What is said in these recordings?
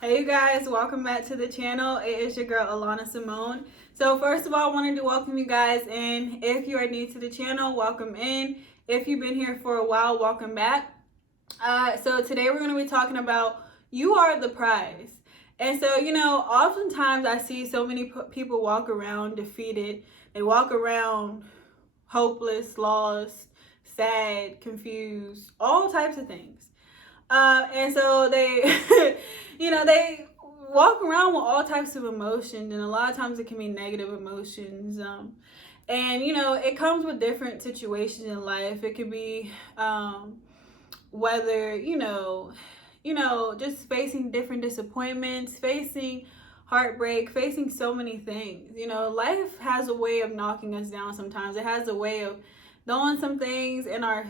Hey you guys, welcome back to the channel. It is your girl Alana Simone. So first of all, I wanted to welcome you guys in. If you are new to the channel, welcome in. If you've been here for a while, welcome back. So today we're going to be talking about you are the prize. And so, oftentimes I see so many people walk around defeated. They walk around hopeless, lost, sad, confused, all types of things. And so they, they walk around with all types of emotions, and a lot of times it can be negative emotions. And it comes with different situations in life. It could be whether just facing different disappointments, facing heartbreak, facing so many things. Life has a way of knocking us down. Sometimes it has a way of throwing some things in our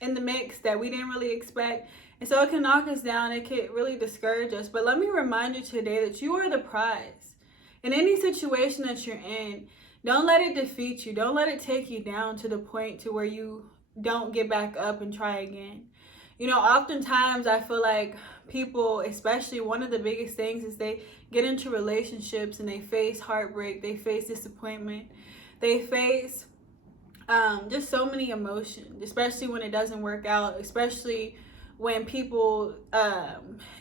in the mix that we didn't really expect, and so it can knock us down. It can really discourage us. But let me remind you today that you are the prize in any situation that you're in. Don't let it defeat you. Don't let it take you down to the point to where you don't get back up and try again. Oftentimes I feel like people, especially, one of the biggest things is they get into relationships and they face heartbreak, they face disappointment, they face just so many emotions, especially when it doesn't work out, especially when people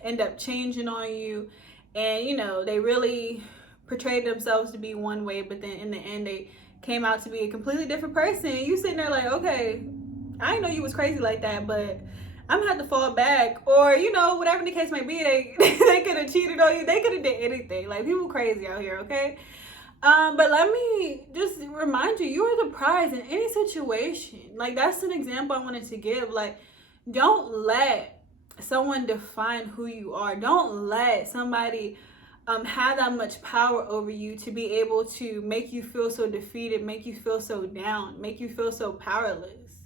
end up changing on you, and they really portrayed themselves to be one way, but then in the end they came out to be a completely different person. You sitting there like, okay, I didn't know you was crazy like that, but I'm gonna have to fall back. Or whatever the case may be, they could have cheated on you, they could have did anything. Like, people crazy out here, okay? But let me just remind you, you are the prize in any situation. Like, that's an example I wanted to give. Like, don't let someone define who you are. Don't let somebody have that much power over you to be able to make you feel so defeated, make you feel so down, make you feel so powerless.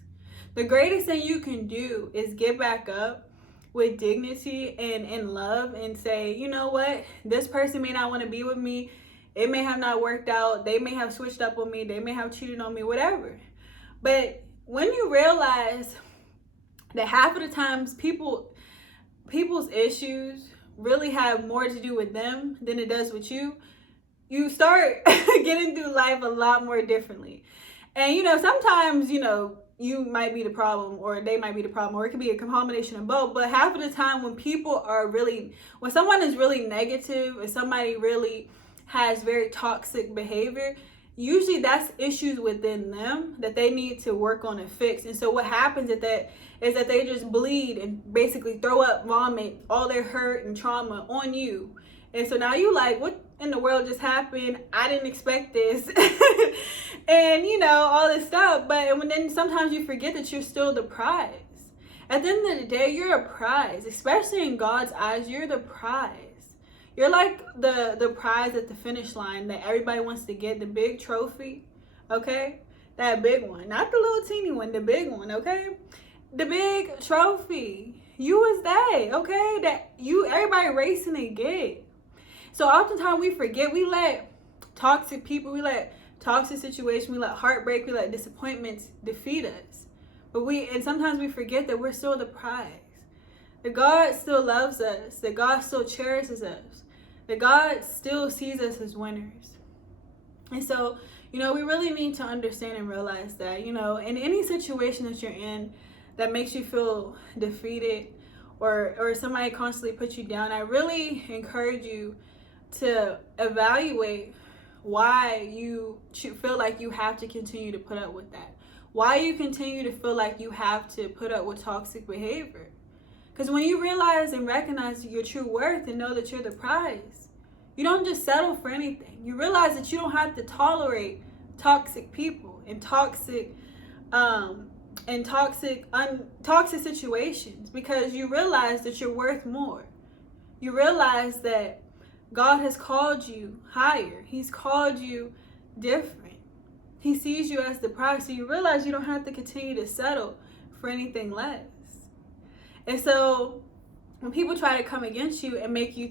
The greatest thing you can do is get back up with dignity and in love and say, you know what, this person may not want to be with me. It may have not worked out. They may have switched up on me. They may have cheated on me, whatever. But when you realize that half of the times people's issues really have more to do with them than it does with you, you start getting through life a lot more differently. And sometimes you might be the problem, or they might be the problem, or it could be a combination of both. But half of the time when someone is really negative, and somebody really has very toxic behavior, usually that's issues within them that they need to work on and fix. And so what happens is that they just bleed and basically throw up, vomit all their hurt and trauma on you. And so now you like, what in the world just happened? I didn't expect this. And all this stuff. But then sometimes you forget that you're still the prize. At the end of the day, you're a prize. Especially in God's eyes, you're the prize. You're like the prize at the finish line that everybody wants to get, the big trophy, okay? That big one, not the little teeny one, the big one, okay? The big trophy. You is that, okay? Everybody racing to get. So oftentimes we forget, we let toxic people, we let toxic situations, we let heartbreak, we let disappointments defeat us. And sometimes we forget that we're still the prize. That God still loves us, that God still cherishes us, that God still sees us as winners. And so, we really need to understand and realize that, in any situation that you're in that makes you feel defeated, or somebody constantly puts you down, I really encourage you to evaluate why you feel like you have to continue to put up with that. Why you continue to feel like you have to put up with toxic behavior. Because when you realize and recognize your true worth and know that you're the prize, you don't just settle for anything. You realize that you don't have to tolerate toxic people and toxic situations, because you realize that you're worth more. You realize that God has called you higher. He's called you different. He sees you as the prize. So you realize you don't have to continue to settle for anything less. And so when people try to come against you and make you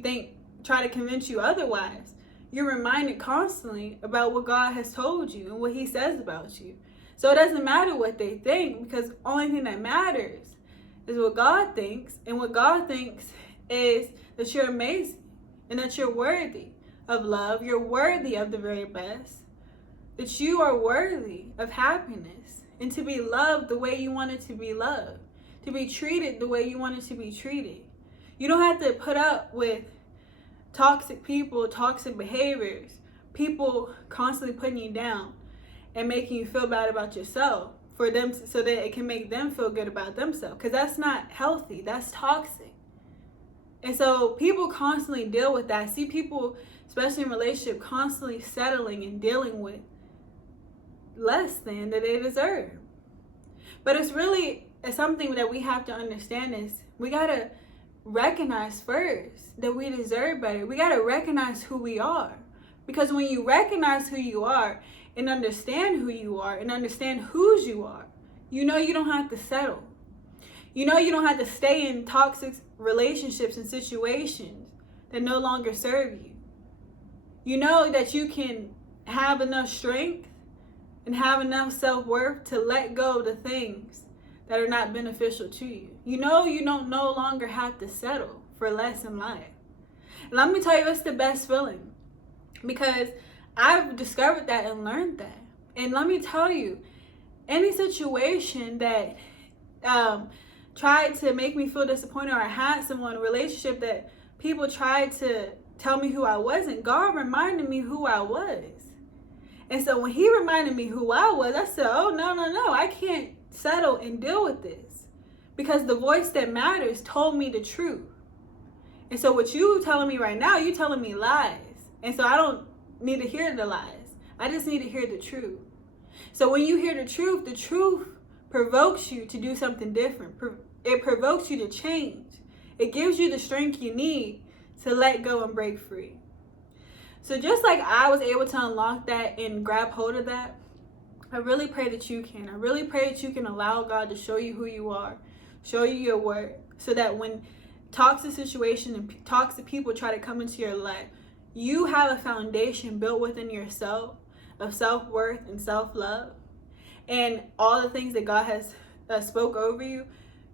try to convince you otherwise, you're reminded constantly about what God has told you and what He says about you. So it doesn't matter what they think, because the only thing that matters is what God thinks. And what God thinks is that you're amazing and that you're worthy of love. You're worthy of the very best. That you are worthy of happiness and to be loved the way you wanted to be loved, to be treated the way you wanted to be treated. You don't have to put up with toxic people, toxic behaviors, people constantly putting you down and making you feel bad about yourself for them, so that it can make them feel good about themselves, because that's not healthy. That's toxic. And so people constantly deal with that. I see people, especially in relationship, constantly settling and dealing with less than that they deserve. But it's something that we have to understand is we got to recognize first that we deserve better. We got to recognize who we are. Because when you recognize who you are and understand who you are and understand whose you are, you know you don't have to settle. You know you don't have to stay in toxic relationships and situations that no longer serve you. You know that you can have enough strength and have enough self-worth to let go of the things that are not beneficial to you. You know you don't no longer have to settle for less in life. And let me tell you, it's the best feeling, because I've discovered that and learned that. And let me tell you, any situation that tried to make me feel disappointed, or I had someone in a relationship that people tried to tell me who I wasn't, God reminded me who I was. And so when he reminded me who I was, I said, oh, no, I can't settle and deal with this, because the voice that matters told me the truth. And so what you telling me right now, you telling me lies. And so I don't need to hear the lies. I just need to hear the truth. So when you hear the truth provokes you to do something different. It provokes you to change. It gives you the strength you need to let go and break free. So just like I was able to unlock that and grab hold of that, I really pray that you can. I really pray that you can allow God to show you who you are, show you your worth, so that when toxic situations and toxic people try to come into your life, you have a foundation built within yourself of self-worth and self-love, and all the things that God has spoke over you.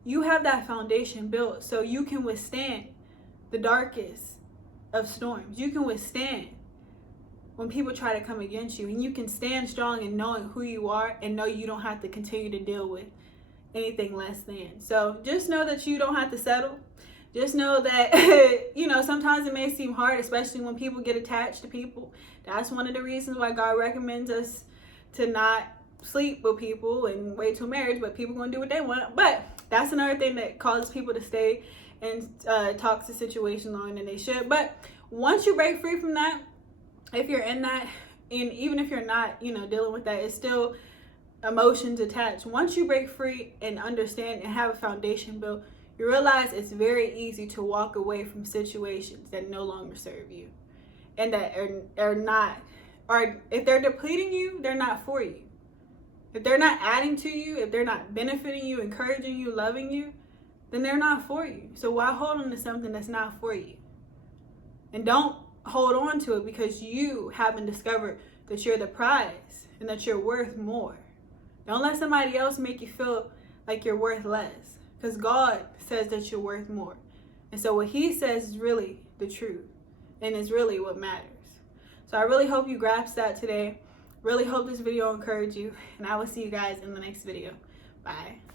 You have that foundation built so you can withstand the darkest of storms. You can withstand when people try to come against you, and you can stand strong in knowing who you are and know you don't have to continue to deal with anything less than. So just know that you don't have to settle. Just know that, sometimes it may seem hard, especially when people get attached to people. That's one of the reasons why God recommends us to not sleep with people and wait till marriage, but people going to do what they want. But that's another thing that causes people to stay in toxic situations longer than they should. But once you break free from that, if you're in that, and even if you're not, dealing with that, it's still emotions attached. Once you break free and understand and have a foundation built, you realize it's very easy to walk away from situations that no longer serve you and that are not, or if they're depleting you, they're not for you. If they're not adding to you, if they're not benefiting you, encouraging you, loving you, then they're not for you. So why hold on to something that's not for you? And don't hold on to it because you haven't discovered that you're the prize and that you're worth more. Don't let somebody else make you feel like you're worth less, because God says that you're worth more. And so what he says is really the truth and is really what matters. So I really hope you grasp that today. Really hope this video encouraged you, and I will see you guys in the next video. Bye.